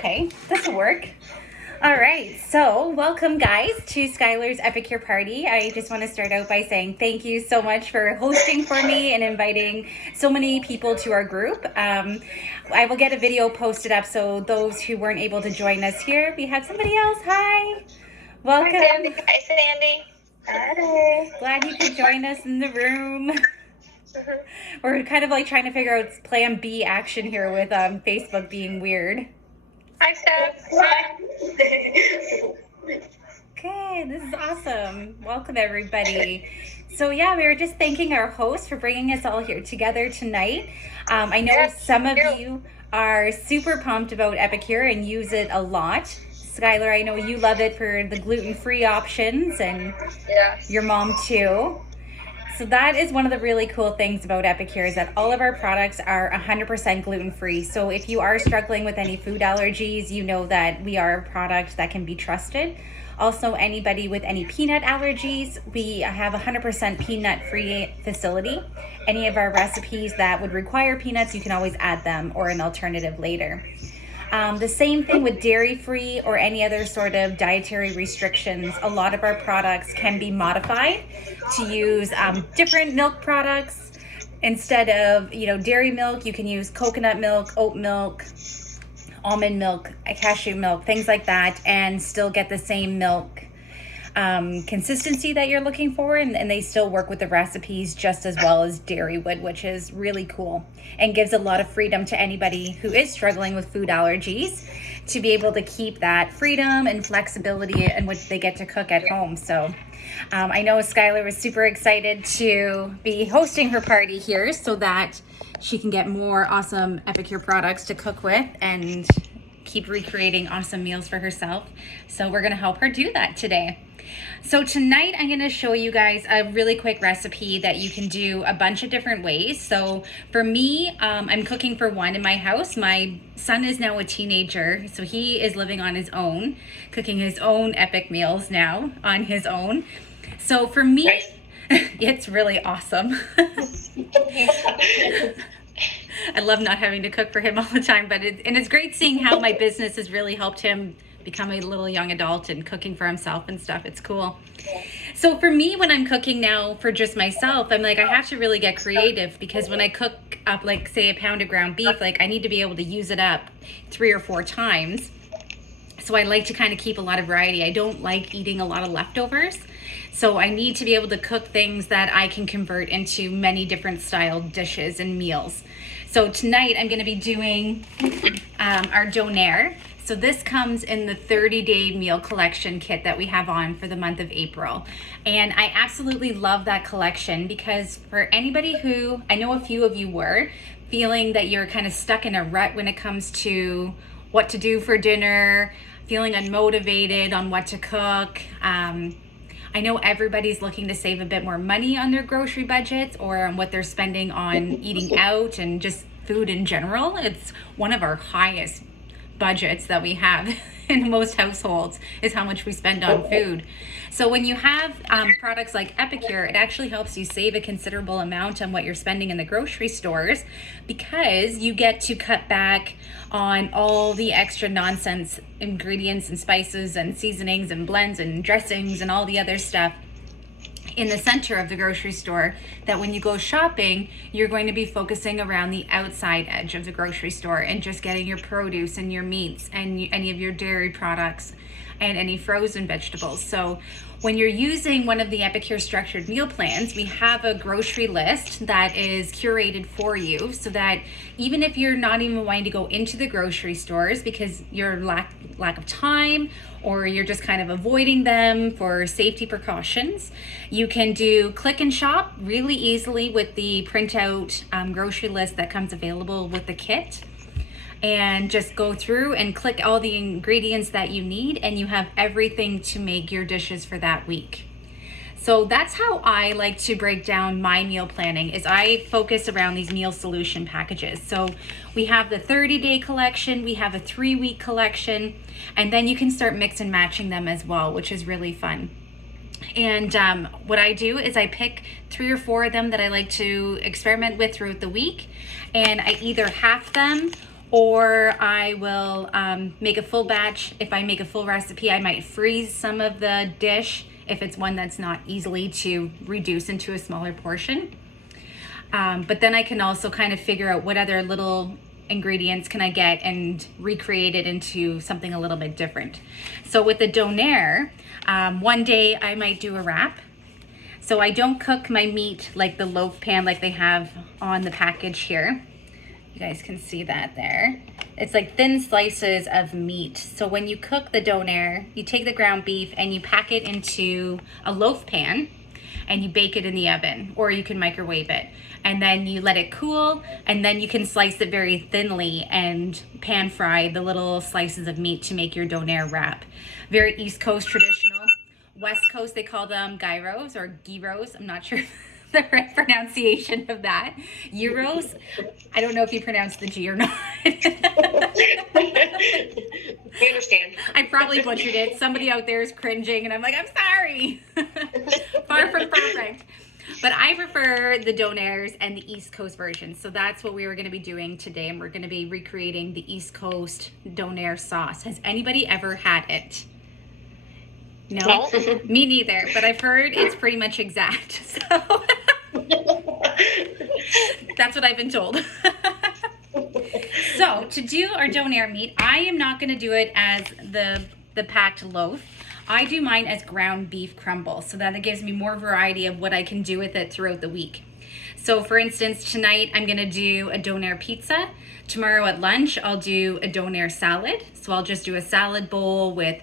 Okay, this will work. All right, so welcome guys to Skyler's Epicure Party. I just want to start out by saying thank you so much for hosting for me and inviting so many people to our group. I will get a video posted up, so those who weren't able to join us here, we have somebody else. Hi, welcome. Hi, Sandy. Hi, Sandy. Hi. Glad you could join us in the room. We're kind of like trying to figure out plan B action here with Facebook being weird. Hi, Steph. Okay, this is awesome. Welcome, everybody. So yeah, we were just thanking our host for bringing us all here together tonight. I know some of you are super pumped about Epicure and use it a lot. Skyler, I know you love it for the gluten-free options, and your mom too. So that is one of the really cool things about Epicure, is that all of our products are 100% gluten-free. So if you are struggling with any food allergies, you know that we are a product that can be trusted. Also, anybody with any peanut allergies, we have a 100% peanut-free facility. Any of our recipes that would require peanuts, you can always add them or an alternative later. The same thing with dairy-free or any other sort of dietary restrictions. A lot of our products can be modified to use different milk products. Instead of, dairy milk, you can use coconut milk, oat milk, almond milk, cashew milk, things like that, and still get the same milk consistency that you're looking for, and they still work with the recipes just as well as dairy would, which is really cool and gives a lot of freedom to anybody who is struggling with food allergies to be able to keep that freedom and flexibility in which they get to cook at home. So I know Skyler was super excited to be hosting her party here so that she can get more awesome Epicure products to cook with and keep recreating awesome meals for herself. So we're going to help her do that today. So tonight I'm going to show you guys a really quick recipe that you can do a bunch of different ways. So for me, I'm cooking for one in my house. My son is now a teenager, so he is living on his own, cooking his own epic meals now on his own. So for me, it's really awesome. I love not having to cook for him all the time, but it's great seeing how my business has really helped him become a little young adult and cooking for himself and stuff. It's cool. So for me, when I'm cooking now for just myself, I'm like, I have to really get creative, because when I cook up, like, say, a pound of ground beef, like, I need to be able to use it up 3 or 4 times. So I like to kind of keep a lot of variety. I don't like eating a lot of leftovers. So I need to be able to cook things that I can convert into many different style dishes and meals. So tonight I'm going to be doing our Donair. So this comes in the 30-day meal collection kit that we have on for the month of April. And I absolutely love that collection, because for anybody who, I know a few of you were, feeling that you're kind of stuck in a rut when it comes to what to do for dinner, feeling unmotivated on what to cook. I know everybody's looking to save a bit more money on their grocery budgets or on what they're spending on eating out and just food in general. It's one of our highest budgets that we have in most households, is how much we spend on food. So when you have products like Epicure, it actually helps you save a considerable amount on what you're spending in the grocery stores, because you get to cut back on all the extra nonsense ingredients and spices and seasonings and blends and dressings and all the other stuff in the center of the grocery store, that when you go shopping, you're going to be focusing around the outside edge of the grocery store and just getting your produce and your meats and any of your dairy products and any frozen vegetables. So when you're using one of the Epicure structured meal plans, we have a grocery list that is curated for you, so that even if you're not even wanting to go into the grocery stores because you're lack of time, or you're just kind of avoiding them for safety precautions, you can do click and shop really easily with the printout grocery list that comes available with the kit. And just go through and click all the ingredients that you need, and you have everything to make your dishes for that week. So that's how I like to break down my meal planning, is I focus around these meal solution packages. So we have the 30-day collection, we have a 3-week collection, and then you can start mix and matching them as well, which is really fun. And what I do is I pick 3 or 4 of them that I like to experiment with throughout the week, and I either half them or I will make a full batch. If I make a full recipe, I might freeze some of the dish if it's one that's not easily to reduce into a smaller portion. But then I can also kind of figure out what other little ingredients can I get and recreate it into something a little bit different. So with the Donair, one day I might do a wrap. So I don't cook my meat like the loaf pan like they have on the package here. You guys can see that there. It's like thin slices of meat. So when you cook the Donair, you take the ground beef and you pack it into a loaf pan and you bake it in the oven, or you can microwave it. And then you let it cool, and then you can slice it very thinly and pan fry the little slices of meat to make your Donair wrap. Very East Coast traditional. West Coast, they call them gyros or gyros. I'm not sure the right pronunciation of that. Euros. I don't know if you pronounce the G or not. We understand. I probably butchered it. Somebody out there is cringing, and I'm like, I'm sorry. Far from perfect. But I prefer the Donairs and the East Coast version. So that's what we were going to be doing today. And we're going to be recreating the East Coast Donair sauce. Has anybody ever had it? No? Me neither. But I've heard it's pretty much exact. So that's what I've been told. So to do our Donair meat, I am not going to do it as the packed loaf. I do mine as ground beef crumble, so that it gives me more variety of what I can do with it throughout the week. So for instance, tonight I'm gonna do a Donair pizza. Tomorrow at lunch, I'll do a Donair salad. So I'll just do a salad bowl with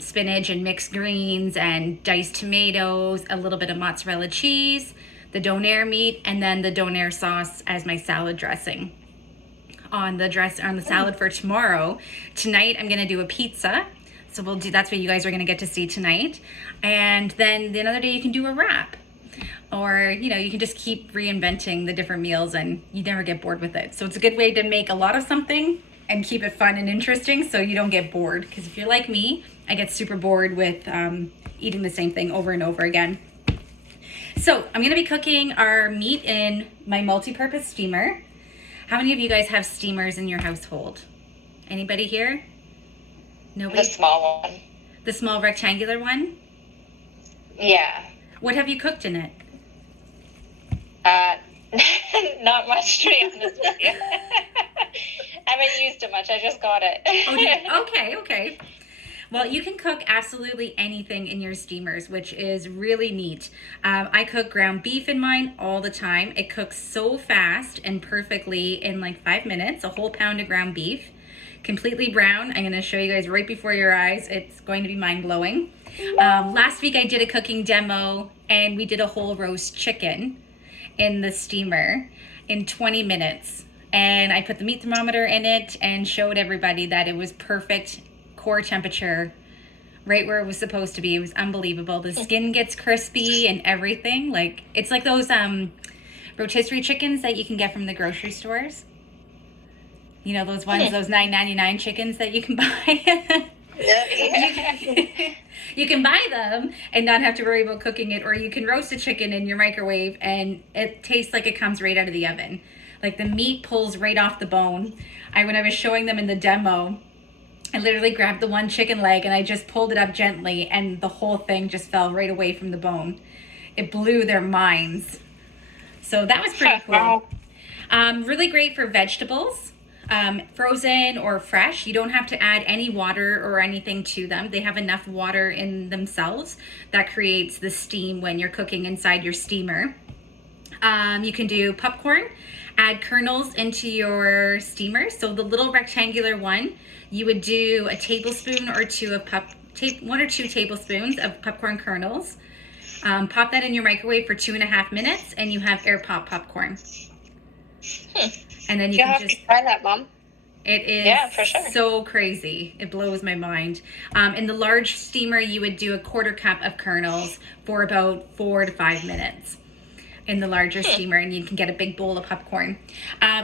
spinach and mixed greens and diced tomatoes, a little bit of mozzarella cheese, the Donair meat, and then the Donair sauce as my salad dressing. On the salad for tomorrow. Tonight I'm gonna do a pizza. So that's what you guys are gonna get to see tonight. And then the other day you can do a wrap. Or, you can just keep reinventing the different meals and you never get bored with it. So it's a good way to make a lot of something and keep it fun and interesting so you don't get bored. Because if you're like me, I get super bored with eating the same thing over and over again. So I'm gonna be cooking our meat in my multi-purpose steamer. How many of you guys have steamers in your household? Anybody here? Nobody? The small one. The small rectangular one? Yeah. What have you cooked in it? Not much, to be honest with you. I haven't used it much. I just got it. Okay. Well, you can cook absolutely anything in your steamers, which is really neat. I cook ground beef in mine all the time. It cooks so fast and perfectly in like 5 minutes, a whole pound of ground beef. Completely brown. I'm going to show you guys right before your eyes. It's going to be mind-blowing. Last week I did a cooking demo and we did a whole roast chicken in the steamer in 20 minutes. And I put the meat thermometer in it and showed everybody that it was perfect core temperature, right where it was supposed to be. It was unbelievable. The skin gets crispy and everything. It's like those rotisserie chickens that you can get from the grocery stores. Those ones, those $9.99 chickens that you can buy. You can buy them and not have to worry about cooking it, or you can roast a chicken in your microwave and it tastes like it comes right out of the oven. Like the meat pulls right off the bone. When I was showing them in the demo, I literally grabbed the one chicken leg and I just pulled it up gently and the whole thing just fell right away from the bone. It blew their minds. So that was pretty cool. Really great for vegetables. Frozen or fresh. You don't have to add any water or anything to them. They have enough water in themselves that creates the steam when you're cooking inside your steamer. You can do popcorn, add kernels into your steamer. So the little rectangular one, you would do a tablespoon or two of 1 or 2 tablespoons of popcorn kernels. Pop that in your microwave for 2.5 minutes and you have air pop popcorn. And then you can just try that, Mom. It is for sure. So crazy. It blows my mind. In the large steamer, you would do a 1/4 cup of kernels for about 4 to 5 minutes in the larger steamer, and you can get a big bowl of popcorn.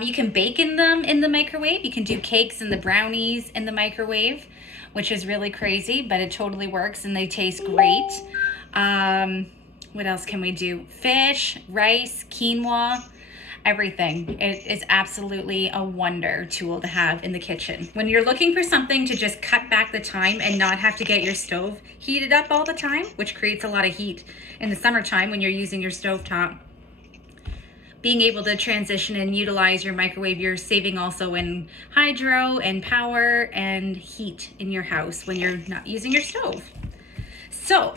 You can bake in them in the microwave. You can do cakes and the brownies in the microwave, which is really crazy, but it totally works and they taste great. What else can we do? Fish, rice, quinoa. everything. It is absolutely a wonder tool to have in the kitchen. When you're looking for something to just cut back the time and not have to get your stove heated up all the time, which creates a lot of heat in the summertime when you're using your stovetop, being able to transition and utilize your microwave, you're saving also in hydro and power and heat in your house when you're not using your stove. So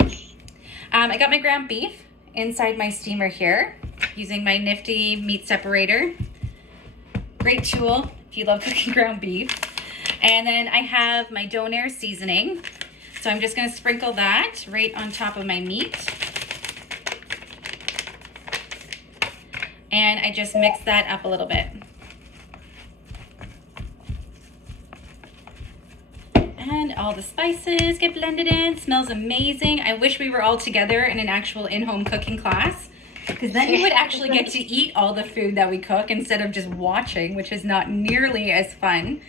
I got my ground beef inside my steamer here using my nifty meat separator. Great tool if you love cooking ground beef. And then I have my Donair seasoning. So I'm just going to sprinkle that right on top of my meat. And I just mix that up a little bit. And all the spices get blended in. Smells amazing. I wish we were all together in an actual in-home cooking class, because then you would actually get to eat all the food that we cook instead of just watching, which is not nearly as fun.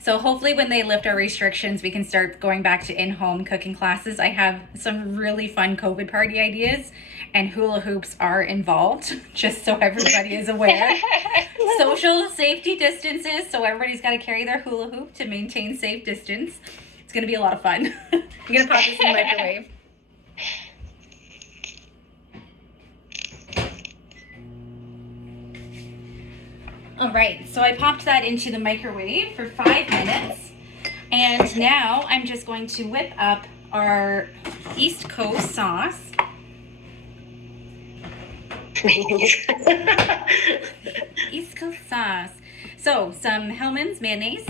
So hopefully when they lift our restrictions, we can start going back to in-home cooking classes. I have some really fun COVID party ideas, and hula hoops are involved, just so everybody is aware. Social safety distances, so everybody's got to carry their hula hoop to maintain safe distance. It's going to be a lot of fun. I'm going to pop this in the microwave. All right, so I popped that into the microwave for 5 minutes. And now I'm just going to whip up our East Coast sauce. East Coast sauce. So some Hellmann's mayonnaise.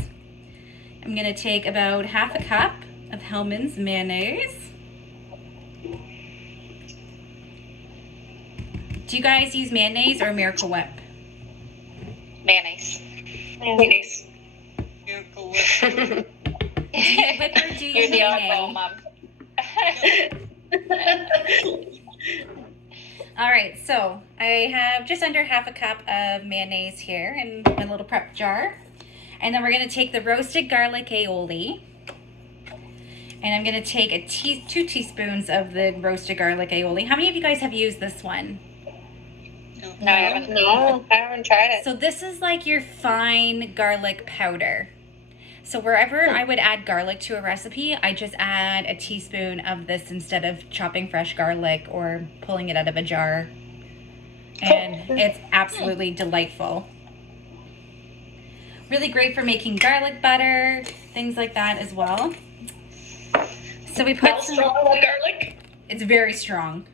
I'm going to take about half a cup of Hellmann's mayonnaise. Do you guys use mayonnaise or Miracle Whip? Mayonnaise. Mayonnaise. Miracle Whip or do you You're the mayonnaise? oddball, Mom. All right, so I have just under half a cup of mayonnaise here in my little prep jar. And then we're going to take the roasted garlic aioli. And I'm going to take 2 teaspoons of the roasted garlic aioli. How many of you guys have used this one? No, I haven't tried it. So this is like your fine garlic powder. So wherever I would add garlic to a recipe, I just add a teaspoon of this instead of chopping fresh garlic or pulling it out of a jar. And it's absolutely delightful. Really great for making garlic butter, things like that as well. So we put some... strong like garlic? It's very strong.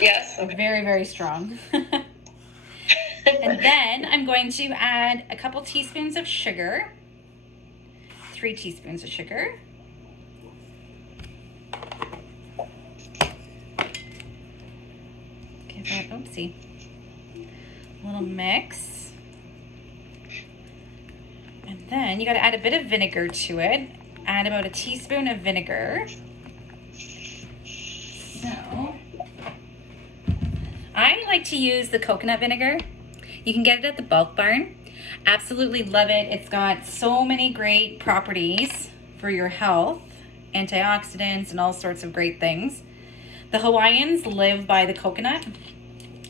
Yes. Okay. Very, very strong. And then I'm going to add a couple teaspoons of sugar. 3 teaspoons of sugar. Give that, oopsie, a little mix. And then you got to add a bit of vinegar to it. Add about a teaspoon of vinegar. So, I like to use the coconut vinegar. You can get it at the Bulk Barn. Absolutely love it. It's got so many great properties for your health, antioxidants and all sorts of great things. The Hawaiians live by the coconut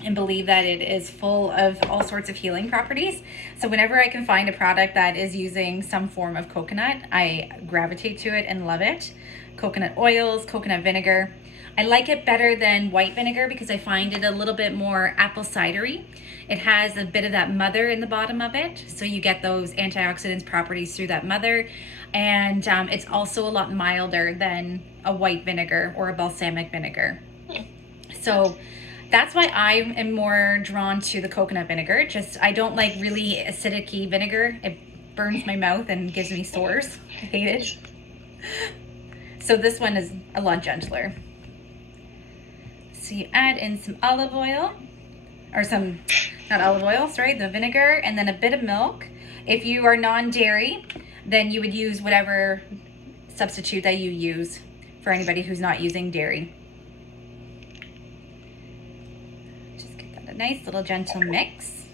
and believe that it is full of all sorts of healing properties. So whenever I can find a product that is using some form of coconut, I gravitate to it and love it. Coconut oils, coconut vinegar. I like it better than white vinegar because I find it a little bit more apple cidery. It has a bit of that mother in the bottom of it, so you get those antioxidants properties through that mother. And it's also a lot milder than a white vinegar or a balsamic vinegar. So that's why I am more drawn to the coconut vinegar. Just, I don't like really acidic-y vinegar. It burns my mouth and gives me sores. I hate it. So this one is a lot gentler. So you add in some olive oil, or some, not olive oil, sorry, the vinegar, and then a bit of milk. If you are non-dairy, then you would use whatever substitute that you use for anybody who's not using dairy. Just get that a nice little gentle mix.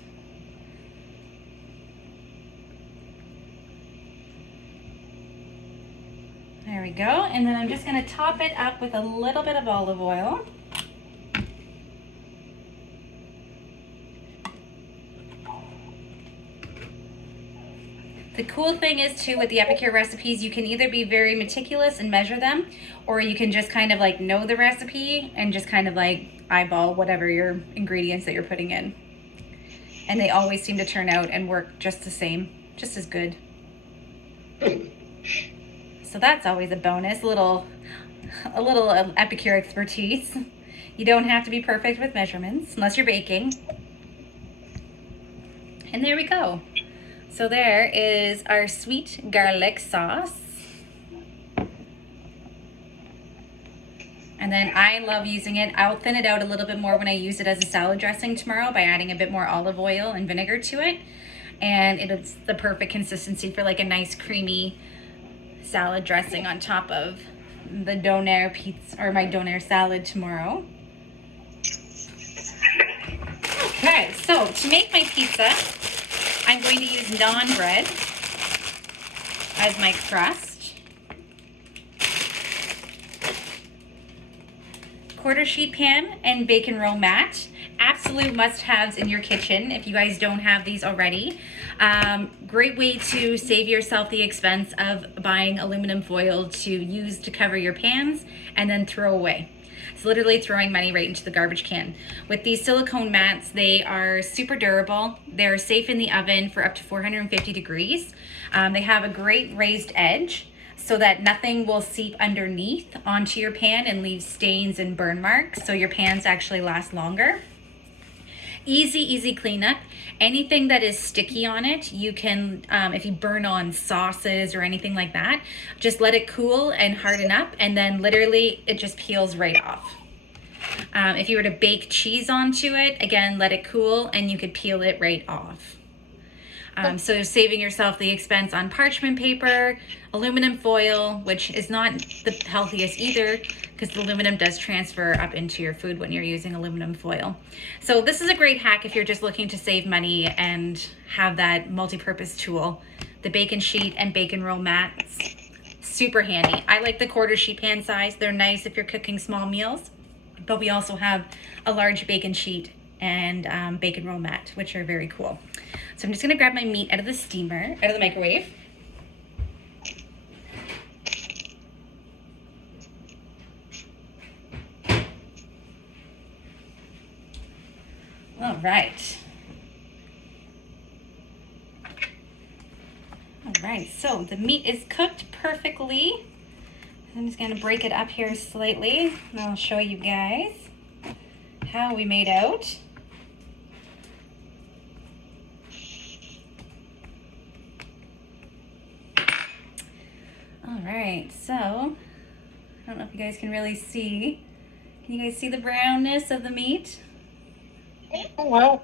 There we go. And then I'm just going to top it up with a little bit of olive oil. The cool thing is too with the Epicure recipes, you can either be very meticulous and measure them, or you can just kind of like know the recipe and just kind of like eyeball whatever your ingredients that you're putting in. And they always seem to turn out and work just the same, just as good. So that's always a bonus, a little Epicure expertise. You don't have to be perfect with measurements unless you're baking. And there we go. So there is our sweet garlic sauce. And then I love using it. I'll thin it out a little bit more when I use it as a salad dressing tomorrow by adding a bit more olive oil and vinegar to it. And it's the perfect consistency for like a nice creamy salad dressing on top of the Donair pizza or my Donair salad tomorrow. Okay, so to make my pizza, I'm going to use naan bread as my crust. Quarter sheet pan and bacon roll mat. Absolute must-haves in your kitchen if you guys don't have these already. Great way to save yourself the expense of buying aluminum foil to use to cover your pans and then throw away. It's literally throwing money right into the garbage can. With these silicone mats, they are super durable. They're safe in the oven for up to 450 degrees. They have a great raised edge so that nothing will seep underneath onto your pan and leave stains and burn marks, so your pans actually last longer. Easy cleanup. Anything that is sticky on it, you can, if you burn on sauces or anything like that, just let it cool and harden up, and then literally it just peels right off. If you were to bake cheese onto it, again, let it cool and you could peel it right off. So saving yourself the expense on parchment paper, aluminum foil, which is not the healthiest either because the aluminum does transfer up into your food when you're using aluminum foil. So this is a great hack if you're just looking to save money and have that multi-purpose tool. The bacon sheet and bacon roll mats, super handy. I like the quarter sheet pan size. They're nice if you're cooking small meals, but we also have a large bacon sheet and bacon roll mat, which are very cool. So I'm just gonna grab my meat out of the steamer, out of the microwave. All right. All right, so the meat is cooked perfectly. I'm just gonna break it up here slightly and I'll show you guys how we made out. All right, so I don't know if you guys can really see. Can you guys see the brownness of the meat? Oh, wow.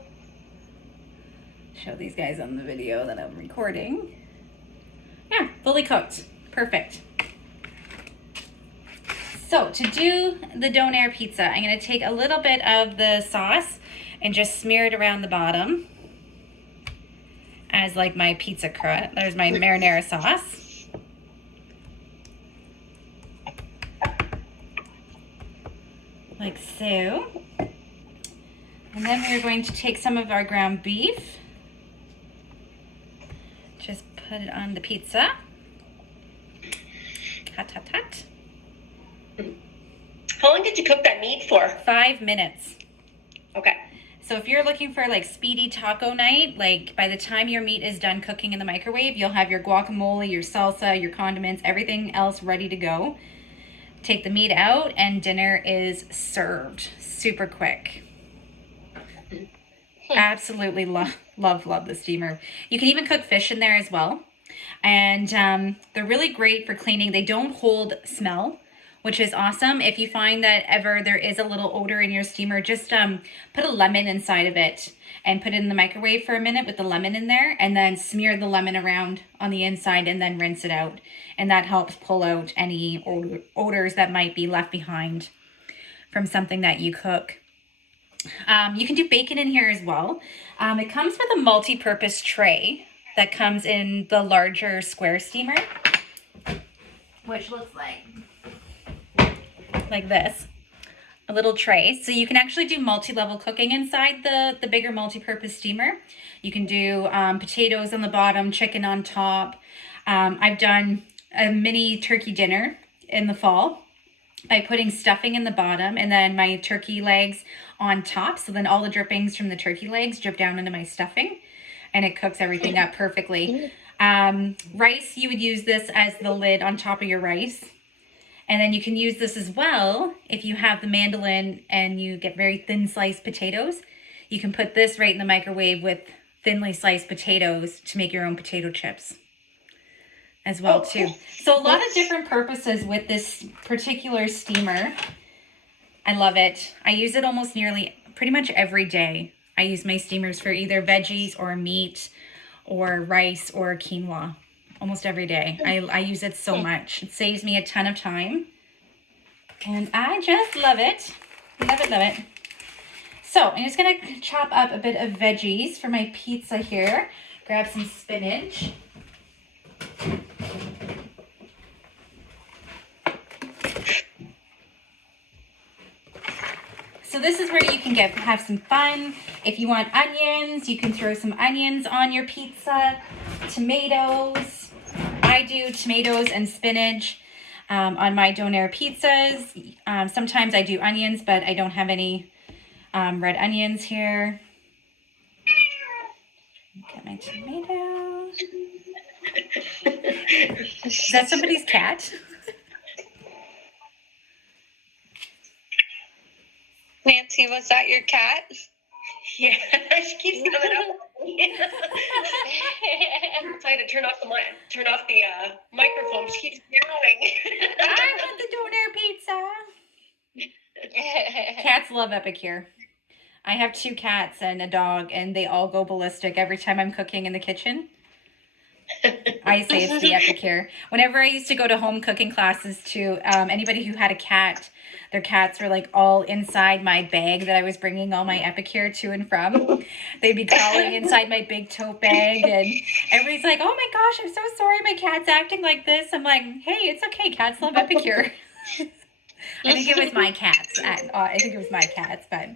Show these guys on the video that I'm recording. Yeah, fully cooked. Perfect. So to do the Donair pizza, I'm going to take a little bit of the sauce and just smear it around the bottom as like my pizza crust. There's my marinara sauce. Like so. And then we're going to take some of our ground beef. Just put it on the pizza. Hot, hot, hot. How long did you cook that meat for? 5 minutes. Okay. So if you're looking for like speedy taco night, like by the time your meat is done cooking in the microwave, you'll have your guacamole, your salsa, your condiments, everything else ready to go. Take the meat out and dinner is served. Super quick. Absolutely love the steamer. You can even cook fish in there as well. And they're really great for cleaning. They don't hold smell, which is awesome. If you find that ever there is a little odor in your steamer, just put a lemon inside of it and put it in the microwave for a minute with the lemon in there, and then smear the lemon around on the inside and then rinse it out. And that helps pull out any odors that might be left behind from something that you cook. You can do bacon in here as well. It comes with a multi-purpose tray that comes in the larger square steamer, which looks like this. a little tray. So you can actually do multi-level cooking inside the bigger multi-purpose steamer. You can do potatoes on the bottom, chicken on top. I've done a mini turkey dinner in the fall by putting stuffing in the bottom and then my turkey legs on top. So then all the drippings from the turkey legs drip down into my stuffing and it cooks everything up perfectly. Rice, you would use this as the lid on top of your rice. And then you can use this as well if you have the mandolin and you get very thin sliced potatoes. You can put this right in the microwave with thinly sliced potatoes to make your own potato chips as well too. So a lot of different purposes with this particular steamer. I love it. I use it almost pretty much every day. I use my steamers for either veggies or meat or rice or quinoa almost every day. I use it so much. It saves me a ton of time. And I just love it. Love it, love it. So I'm just going to chop up a bit of veggies for my pizza here. Grab some spinach. So this is where you can have some fun. If you want onions, you can throw some onions on your pizza. Tomatoes. I do tomatoes and spinach on my Donair pizzas. Sometimes I do onions, but I don't have any red onions here. Get my tomato. Is that somebody's cat? Nancy, was that your cat? Yeah, she keeps coming up. So I had to turn off the microphone. She keeps meowing. I want the Donair pizza. Cats love Epicure. I have 2 cats and a dog, and they all go ballistic every time I'm cooking in the kitchen. I say it's the Epicure. Whenever I used to go to home cooking classes to anybody who had a cat, their cats were like all inside my bag that I was bringing all my Epicure to and from. They'd be crawling inside my big tote bag, and everybody's like, "Oh my gosh, I'm so sorry my cat's acting like this." I'm like, "Hey, it's okay. Cats love Epicure." I think it was my cats. I think it was my cats, but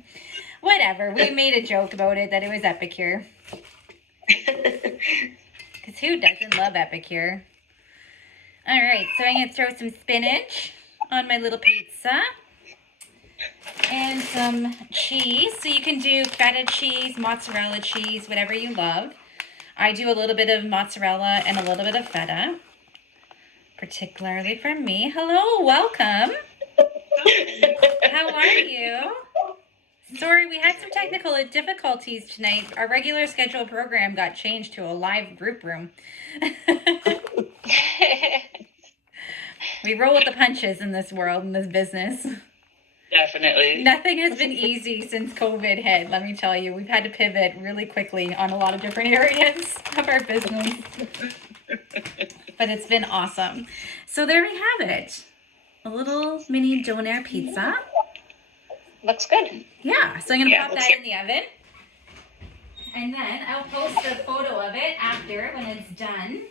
whatever. We made a joke about it that it was Epicure. Because who doesn't love Epicure? All right, so I'm going to throw some spinach on my little pizza. And some cheese. So you can do feta cheese, mozzarella cheese, whatever you love. I do a little bit of mozzarella and a little bit of feta. Particularly for me. Hello, welcome. How are you? Sorry, we had some technical difficulties tonight. Our regular scheduled program got changed to a live group room. We roll with the punches in this world, in this business. Definitely. Nothing has been easy since COVID hit, let me tell you. We've had to pivot really quickly on a lot of different areas of our business. But it's been awesome. So there we have it. A little mini Donair pizza. Looks good. Yeah, so I'm going to pop that in the oven. And then I'll post a photo of it after when it's done.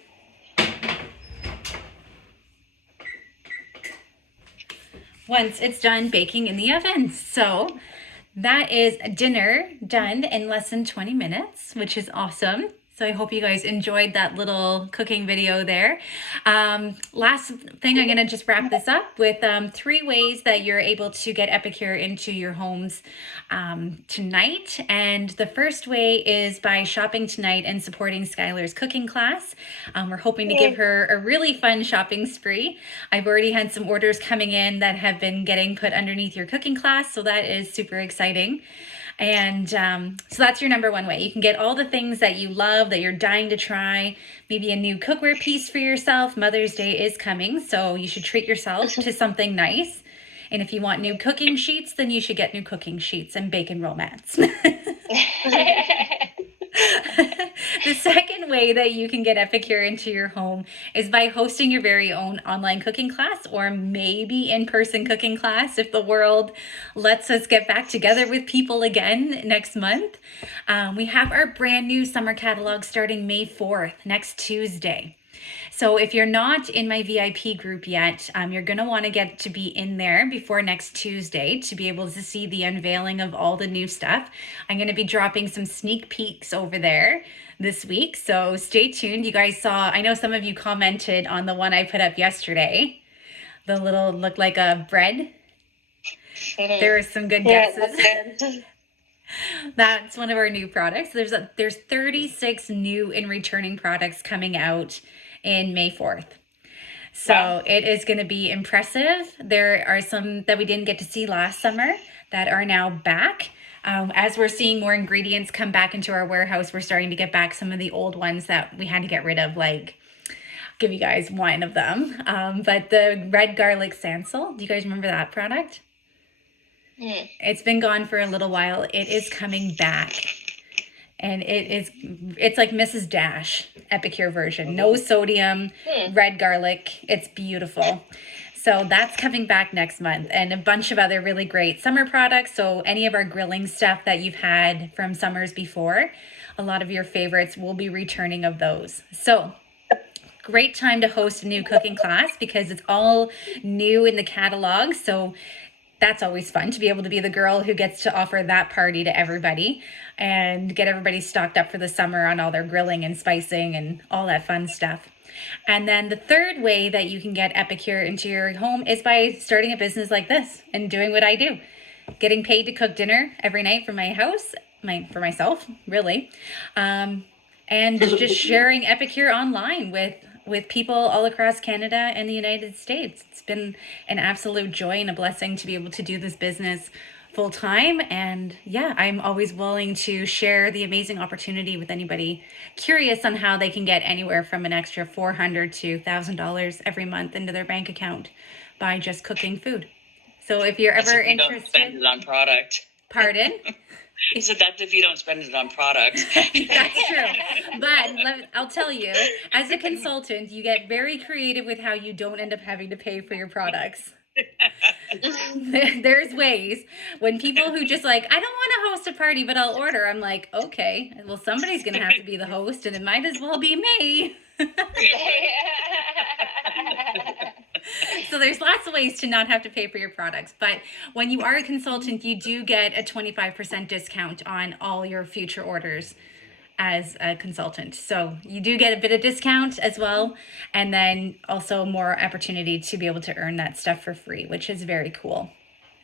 Once it's done baking in the oven. So that is dinner done in less than 20 minutes, which is awesome. So I hope you guys enjoyed that little cooking video there. Last thing, I'm going to just wrap this up with 3 ways that you're able to get Epicure into your homes tonight. And the first way is by shopping tonight and supporting Skyler's cooking class. We're hoping to give her a really fun shopping spree. I've already had some orders coming in that have been getting put underneath your cooking class, so that is super exciting. And so that's your number 1 way. You can get all the things that you love, that you're dying to try, maybe a new cookware piece for yourself. Mother's Day is coming, so you should treat yourself to something nice. And if you want new cooking sheets, then you should get new cooking sheets and bacon roll mats. The second way that you can get Epicure into your home is by hosting your very own online cooking class, or maybe in-person cooking class if the world lets us get back together with people again next month. We have our brand new summer catalog starting May 4th, next Tuesday. So if you're not in my VIP group yet, you're going to want to get to be in there before next Tuesday to be able to see the unveiling of all the new stuff. I'm going to be dropping some sneak peeks over there this week. So stay tuned. You guys saw, I know some of you commented on the one I put up yesterday. The little looked like a bread. There were some good guesses. Good. That's one of our new products. There's 36 new and returning products coming out in May 4th. So Wow. it is going to be impressive. There are some that we didn't get to see last summer that are now back. As we're seeing more ingredients come back into our warehouse, we're starting to get back some of the old ones that we had to get rid of, like, I'll give you guys one of them. But the red garlic sansal, do you guys remember that product? It's been gone for a little while. It is coming back. And it's like Mrs. Dash Epicure version. No sodium, red garlic. It's beautiful. So that's coming back next month, and a bunch of other really great summer products. So any of our grilling stuff that you've had from summers before, a lot of your favorites will be returning of those. So great time to host a new cooking class because it's all new in the catalog. So that's always fun to be able to be the girl who gets to offer that party to everybody and get everybody stocked up for the summer on all their grilling and spicing and all that fun stuff. And then the third way that you can get Epicure into your home is by starting a business like this and doing what I do. Getting paid to cook dinner every night for my house, for myself, really. And just sharing Epicure online with people all across Canada and the United States. It's been an absolute joy and a blessing to be able to do this business full time. And yeah, I'm always willing to share the amazing opportunity with anybody curious on how they can get anywhere from an extra $400 to $1,000 every month into their bank account by just cooking food. So if you're That's ever if you don't spend interested, it on product. pardon? So that's if you don't spend it on product. That's true. But I'll tell you, as a consultant, you get very creative with how you don't end up having to pay for your products. There's ways when people who just like, I don't want to host a party, but I'll order. I'm like, okay, well, somebody's going to have to be the host, and it might as well be me. So there's lots of ways to not have to pay for your products. But when you are a consultant, you do get a 25% discount on all your future orders as a consultant. So you do get a bit of discount as well. And then also more opportunity to be able to earn that stuff for free, which is very cool.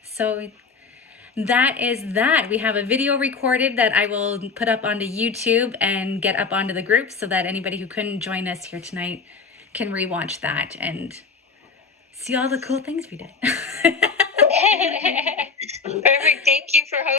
So that is that. We have a video recorded that I will put up onto YouTube and get up onto the group so that anybody who couldn't join us here tonight can rewatch that and see all the cool things we did. Perfect. Thank you for hosting.